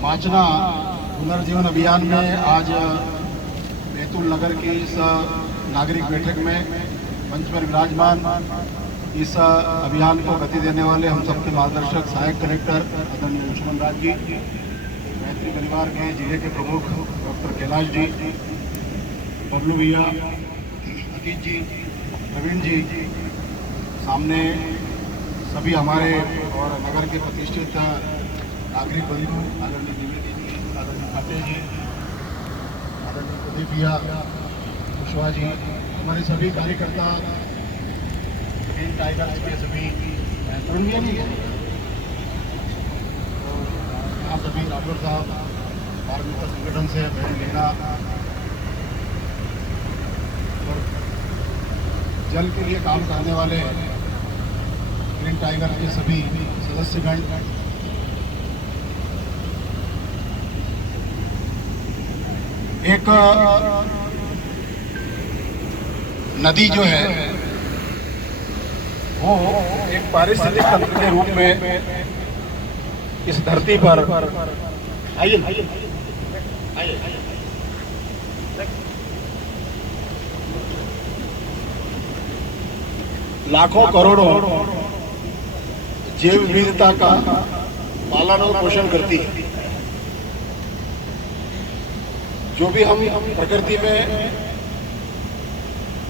माचना पुनर्जीवन अभियान में आज बैतूल नगर की इस नागरिक बैठक में मंच पर विराजमान इस अभियान को गति देने वाले हम सबके मार्गदर्शक सहायक कलेक्टर आदरणीय लक्ष्मण राज जी, मैत्री परिवार के जिले के प्रमुख डॉक्टर कैलाश जी, बबलू भैया, अतीत जी, प्रवीण जी, सामने सभी हमारे और नगर के प्रतिष्ठित नागरिक बंधु आदरणीय द्विवेदी जी, आदरणीय फाटे जी, आदरणीय प्रदीप भैया, कुशवाहा जी, हमारे सभी कार्यकर्ता, ग्रीन टाइगर्स के सभी तरुण भैया नहीं है, यहाँ सभी राठौर साहब, बाल मित्र संगठन से बहन लीना और जल के लिए काम करने वाले ग्रीन टाइगर के सभी सदस्यगण, एक नदी जो है वो एक पारिस्थितिक तंत्र के रूप में इस धरती पर लाखों करोड़ों जैव विविधता का पालन और पोषण करती है। जो भी हम प्रकृति में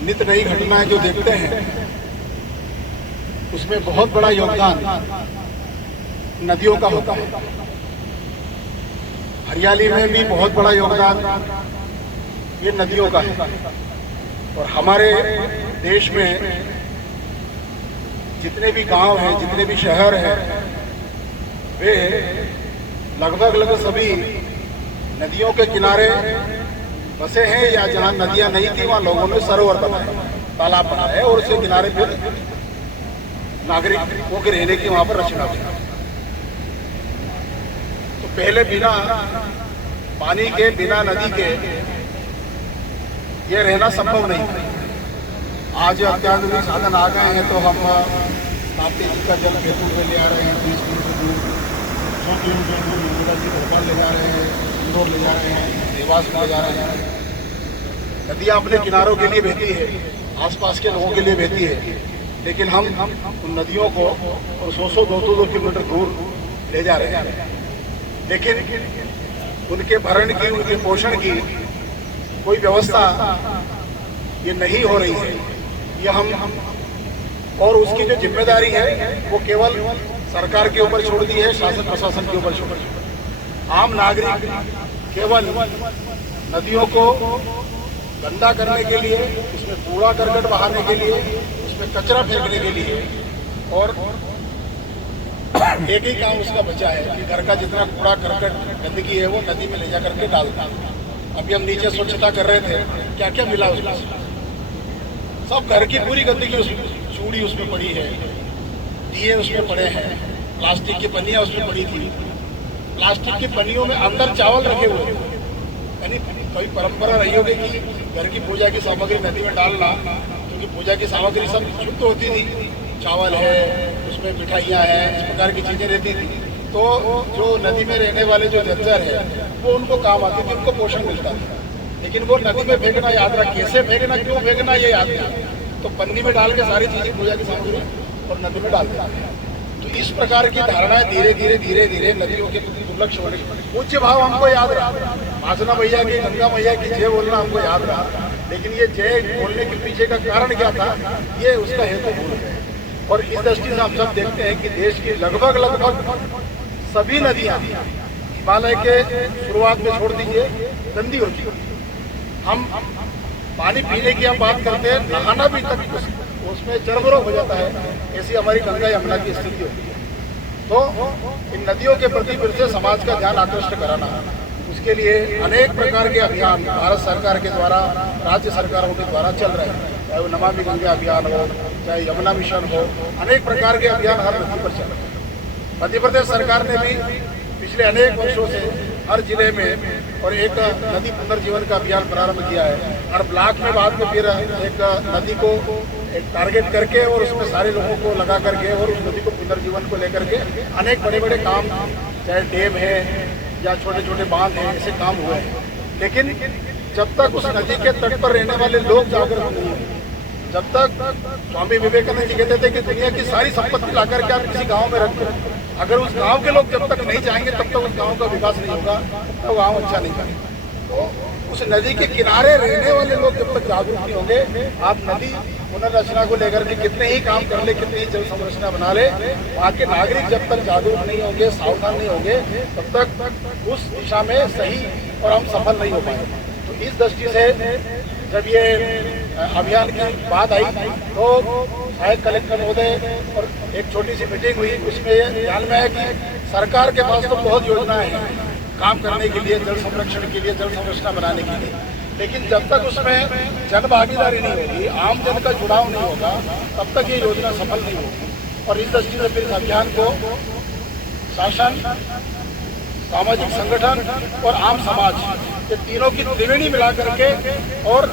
नित नई घटनाएं जो देखते हैं उसमें बहुत बड़ा योगदान नदियों का होता है। हरियाली में भी बहुत बड़ा योगदान ये नदियों का है। और हमारे देश में जितने भी गांव हैं, जितने भी शहर हैं, वे लगभग सभी नदियों के किनारे बसे हैं, या जहां नदियां नहीं थी वहां लोगों ने सरोवर बनाए, तालाब बनाए और उसके किनारे फिर नागरिकों के रहने की वहां पर रचना की। तो पहले बिना पानी के, बिना नदी के ये रहना संभव नहीं था। आज अत्याधुनिक साधन आ गए हैं तो हम ताप्ती जी का जल बैतूल में ले आ रहे हैं, 30 किलोमीटर दूर, 100 किलोमीटर दूर नर्मदा जी भोपाल ले जा रहे हैं, इंदौर ले जा रहे हैं, देवास ले जा रहे हैं। नदियाँ अपने किनारों के लिए बहती है, आसपास के लोगों के लिए बहती है, लेकिन हम उन नदियों को 100-200 किलोमीटर दूर ले जा रहे हैं। लेकिन उनके भरण की, उनके पोषण की कोई व्यवस्था ये नहीं हो रही है। ये हम और उसकी जो जिम्मेदारी है वो केवल सरकार के ऊपर छोड़ दी है, शासन प्रशासन के ऊपर छोड़ दी है। आम नागरिक केवल नदियों को गंदा करने के लिए, उसमें कूड़ा करकट बहाने के लिए, उसमें कचरा फेंकने के लिए, और एक ही काम उसका बचा है कि घर का जितना कूड़ा करकट गंदगी है वो नदी में ले जा करके डालता। अभी हम नीचे स्वच्छता कर रहे थे, क्या क्या मिला उसमें, सब घर की पूरी गंदगी उसमें, चूड़ी उसमें पड़ी है, दिए उसमें पड़े हैं, प्लास्टिक की पन्नियाँ उसमें पड़ी थी, प्लास्टिक की पन्नियों में अंदर चावल रखे हुए। यानी कभी परंपरा रही होगी कि घर की पूजा की सामग्री नदी में डालना, क्योंकि पूजा की सामग्री सब शुद्ध होती थी, चावल है, उसमें मिठाइयाँ हैं, इस प्रकार की चीज़ें रहती थी। तो जो नदी में रहने वाले जो जंजर है वो उनको काम आती थी, उनको पोषण मिलता था। लेकिन वो नदी में फेंकना याद रहा, कैसे फेंकना, क्यों फेंकना, ये याद नहीं। तो पन्नी में डाल के सारी चीज़ें, पूजा की सामग्री, और नदी में डाल देते हैं। तो इस प्रकार की धारणाएं धीरे धीरे नदियों के दुर्लक्ष्य होने, पूज्य भाव हमको याद रहा, माचना भैया की, गंगा मैया की जय बोलना हमको याद रहा, लेकिन ये जय बोलने के पीछे का कारण क्या था, ये उसका हेतु भूल गए। और इस दृष्टि से हम सब देखते हैं कि देश की लगभग सभी नदियां हिमालय के शुरुआत में छोड़ दीजिए गंदी होती है। हम पानी पीने की हम बात करते हैं, नहाना भी तक उसमें चरमरोग हो जाता है। ऐसी हमारी गंगा यमुना की स्थिति होती है। तो इन नदियों के प्रति फिर से समाज का ध्यान आकृष्ट कराना, उसके लिए अनेक प्रकार के अभियान भारत सरकार के द्वारा, राज्य सरकारों के द्वारा चल रहे हैं, चाहे वो नमामि गंगा अभियान हो, चाहे यमुना मिशन हो, अनेक प्रकार के अभियान हर नदी पर चल रहे हैं। मध्य प्रदेश सरकार ने भी पिछले अनेक वर्षों से हर जिले में और एक नदी पुनर्जीवन का अभियान प्रारंभ किया है। हर ब्लॉक में बाद में फिर एक नदी को एक टारगेट करके और उसमें सारे लोगों को लगा करके और उस नदी को पुनर्जीवन को लेकर के अनेक बड़े बड़े काम, चाहे डैम है, या छोटे छोटे बांध हैं, ऐसे काम हुए हैं। लेकिन जब तक उस नदी के तट पर रहने वाले लोग जागरूक नहीं होंगे, जब तक स्वामी विवेकानंद जी कहते थे कि दुनिया की सारी संपत्ति ला करके आप किसी गांव में रख दो, अगर उस गांव के लोग जब तक नहीं जाएंगे तब तक उस गांव का विकास नहीं होगा, तो गांव अच्छा नहीं करेगा। तो उस नदी के किनारे रहने वाले लोग जब तक जागरूक नहीं होंगे, आप नदी पुनर्रचना को लेकर के कितने ही काम कर ले, कितनी ही जल संरचना बना ले, वहाँ के नागरिक जब तक जागरूक नहीं होंगे, सावधान नहीं होंगे, तब तक उस दिशा में सही और हम सफल नहीं हो पाएंगे। तो इस दृष्टि से जब ये अभियान की बात आई तो सहायक कलेक्टर महोदय और एक छोटी सी मीटिंग हुई, उसमें ये ध्यान में है कि सरकार के पास तो बहुत योजनाएं हैं काम करने के लिए, जल संरक्षण के लिए, जल संरचना बनाने के लिए, लेकिन जब तक उसमें जन भागीदारी नहीं होगी, आम जन का जुड़ाव नहीं होगा, तब तक ये योजना सफल नहीं होगी। और इस दृष्टि से फिर इस अभियान को शासन, सामाजिक संगठन और आम समाज, ये तीनों की त्रिवेणी मिला करके और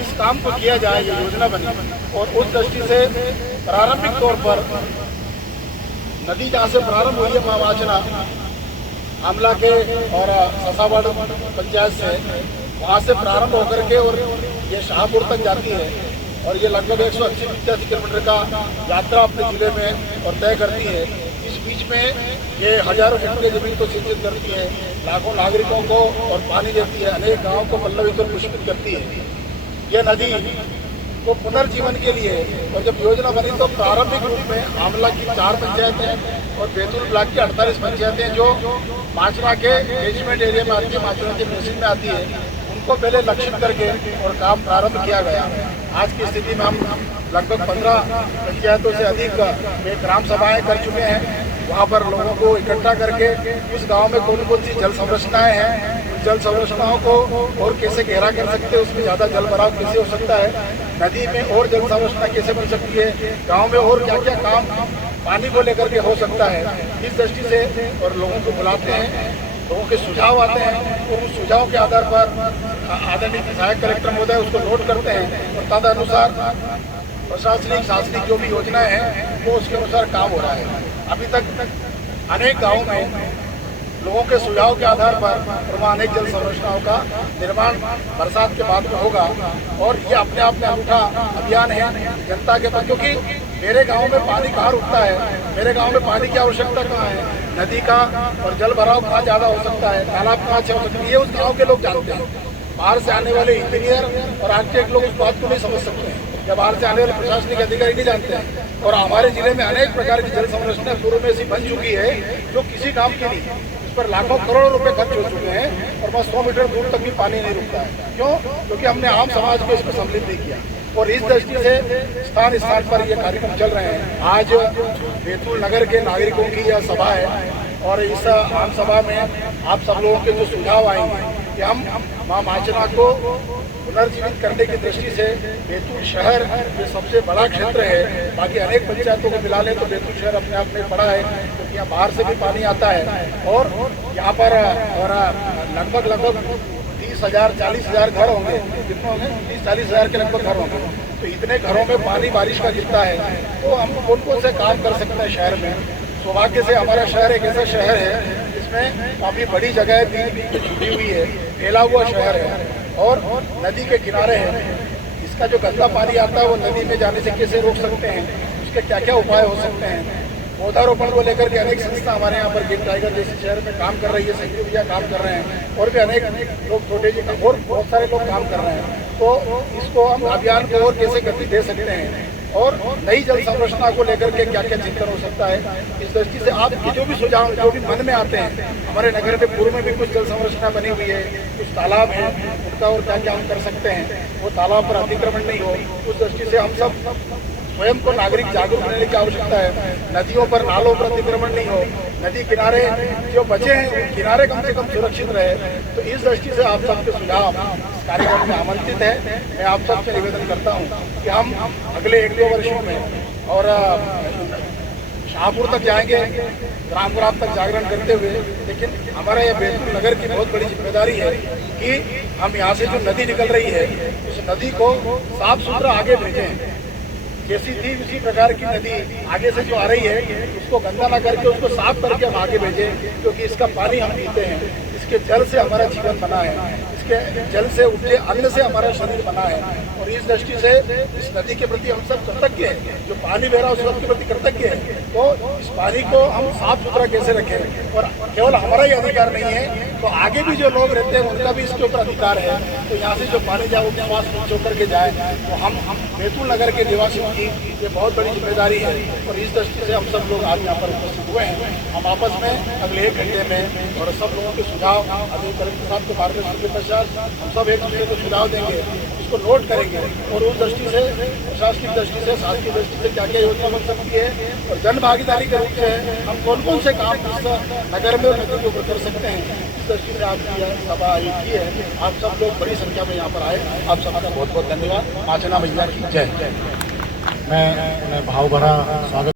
इस काम को किया जाए, ये योजना बनी। और उस दृष्टि से प्रारंभिक तौर पर नदी जहाँ से प्रारंभ हुई है महावाचना आमला के और ससावाड़ पंचायत से, वहाँ से प्रारंभ होकर के और ये शाहपुर तक जाती है और ये लगभग 180-85 किलोमीटर का यात्रा अपने जिले में और तय करती है। इस बीच में ये हजारों हेक्टेयर जमीन को सिंचित करती है, लाखों नागरिकों को और पानी देती है, अनेक गाँव को पल्लवित और पुष्पित करती है। यह नदी को पुनर्जीवन के लिए, और जब योजना बनी तो प्रारंभिक रूप में आमला की 4 पंचायतें और बैतूल ब्लॉक की 48 पंचायतें जो माचरा के कैचमेंट एरिया में आती है, माचरा के बेसिन में आती है, उनको पहले लक्षित करके और काम प्रारंभ किया गया। आज की स्थिति में हम लगभग 15 पंचायतों से अधिक ग्राम सभाएं कर चुके हैं। वहाँ पर लोगों को इकट्ठा करके उस गांव में कौन कौन सी जल संरचनाएं हैं, उन जल संरचनाओं को और कैसे गहरा कर सकते हैं, उसमें ज़्यादा जल भराव कैसे हो सकता है, नदी में और जल संरचना कैसे बन सकती है, गाँव में और क्या क्या काम पानी को लेकर के हो सकता है, इस दृष्टि से और लोगों को बुलाते हैं, लोगों के सुझाव आते हैं और उस सुझाव के आधार पर आदरणीय सहायक कलेक्टर महोदय उसको नोट करते हैं और तदनुसार प्रशासनिक शासनिक जो भी योजनाएं हैं वो उसके अनुसार काम हो रहा है। अभी तक अनेक गाँवों में लोगों के सुझाव के आधार पर वहाँ अनेक जल संरचनाओं का निर्माण बरसात के बाद में होगा। और ये अपने आप में अनूठा अभियान है जनता के पास, क्योंकि मेरे गांव में पानी कहाँ रुकता है, मेरे गांव में पानी की आवश्यकता कहाँ है, नदी का और जल भराव कहाँ ज़्यादा हो सकता है, तालाब कहाँ अच्छा हो सकता है, ये उस गाँव के लोग जानते हैं। बाहर से आने वाले इंजीनियर और आर्किटेक्ट लोग उस बात को नहीं समझ सकते हैं, या बाहर से आने वाले प्रशासनिक अधिकारी नहीं जानते हैं। और हमारे जिले में अनेक प्रकार की जल संरचना पूर्व में ऐसी बन चुकी है जो किसी काम की नहीं, इस पर लाखों करोड़ों रुपए खर्च हो चुके हैं और बस 100 मीटर दूर तक भी पानी नहीं रुकता है। क्यों? क्योंकि हमने आम समाज को इसमें सम्मिलित नहीं किया। और इस दृष्टि से स्थान स्थान पर ये कार्यक्रम चल रहे हैं। आज बैतूल नगर के नागरिकों की यह सभा है और इस आम सभा में आप सब लोगों के जो सुझाव आएंगे कि हम माँ माचना को पुनर्जीवित करने की दृष्टि से बैतूल शहर जो सबसे बड़ा क्षेत्र है, बाकी अनेक पंचायतों को मिला लें तो बैतूल शहर अपने आप में बड़ा है, क्योंकि यहाँ बाहर से भी पानी आता है और यहाँ पर और लगभग 30,000-40,000 घर होंगे, कितने होंगे? 30-40,000 के लगभग घर होंगे। तो इतने घरों में पानी बारिश का गिरता है, तो हम कौन कौन से काम कर सकते हैं शहर में। सौभाग्य से हमारा शहर एक ऐसा शहर है जिसमें काफ़ी बड़ी जगह भी छुटी हुई है, फैला हुआ शहर है और नदी के किनारे है। इसका जो गंदा पानी आता है वो नदी में जाने से कैसे रोक सकते हैं, उसके क्या क्या उपाय हो सकते हैं। पौधारोपण को लेकर के अनेक संस्था हमारे यहाँ पर गिर टाइगर जैसे शहर में काम कर रही है, संजय भैया काम कर रहे हैं और भी अनेक लोग, छोटे जी और बहुत सारे लोग काम कर रहे हैं। तो इसको हम अभियान को और कैसे गति दे सकते हैं और नई जल संरचना को लेकर के क्या क्या चिंतन हो सकता है, इस दृष्टि से आपके जो भी सुझाव जो भी मन में आते हैं। हमारे नगर में पूर्व में भी कुछ जल संरचना बनी हुई है, कुछ तालाब हैं, उनका और क्या क्या हम कर सकते हैं, वो तालाब पर अतिक्रमण नहीं हो, उस दृष्टि से हम सब स्वयं को नागरिक जागरूक रहने की आवश्यकता है। नदियों पर, नालों पर अतिक्रमण नहीं हो, नदी किनारे जो बचे हैं किनारे कम से कम सुरक्षित रहे। तो इस दृष्टि से आप सबके सुझाव कार्यक्रम में आमंत्रित है। मैं आप सबसे निवेदन करता हूँ कि हम अगले 1-2 वर्षों में और शाहपुर तक जाएंगे, ग्राम तक जागरण करते हुए। लेकिन हमारा यह बैतूल नगर की बहुत बड़ी जिम्मेदारी है कि हम यहाँ से जो नदी निकल रही है उस नदी को साफ सुथरा आगे भेजें। जैसी थी उसी प्रकार की नदी आगे से जो आ रही है उसको गंदा ना करके उसको साफ करके हम आगे भेजें, क्योंकि इसका पानी हम पीते हैं। इसके जल से हमारा जीवन बना है, इसके जल से उपजे अन्न से हमारा शरीर बना है। और इस दृष्टि से इस नदी के प्रति हम सब कृतज्ञ हैं, जो पानी बह रहा है उस सबके प्रति कृतज्ञ है। तो इस पानी को हम साफ सुथरा कैसे रखें, और केवल हमारा ही अधिकार नहीं है, तो आगे भी जो लोग रहते हैं उनका भी इसके ऊपर अधिकार है। तो यहाँ से जो पानी जाए वो विश्वास स्वच्छ होकर के जाए, तो हम बैतूल नगर के निवासियों की ये बहुत बड़ी जिम्मेदारी है। और इस दृष्टि से हम सब लोग आज यहाँ पर उपस्थित हुए हैं। हम आपस में अगले 1 घंटे में और सब लोगों के सुझाव आदरणीय कलेक्टर साहब के मार्गदर्शन के पश्चात हम सब एक दूसरे को सुझाव देंगे, इसको नोट करेंगे और उस दृष्टि से प्रशासनिक दृष्टि से शासकीय दृष्टि से क्या क्या योजना बन सकती है और जन भागीदारी के रूप से हम कौन कौन से काम इस नगर में और नदी के ऊपर कर सकते हैं, इस दृष्टि से आपकी यह सभा आयोजित की है। आप सब लोग बड़ी संख्या में यहाँ पर आए, आप सबका बहुत बहुत धन्यवाद। माचना मैया की जय। मैं उन्हें भाव भरा स्वागत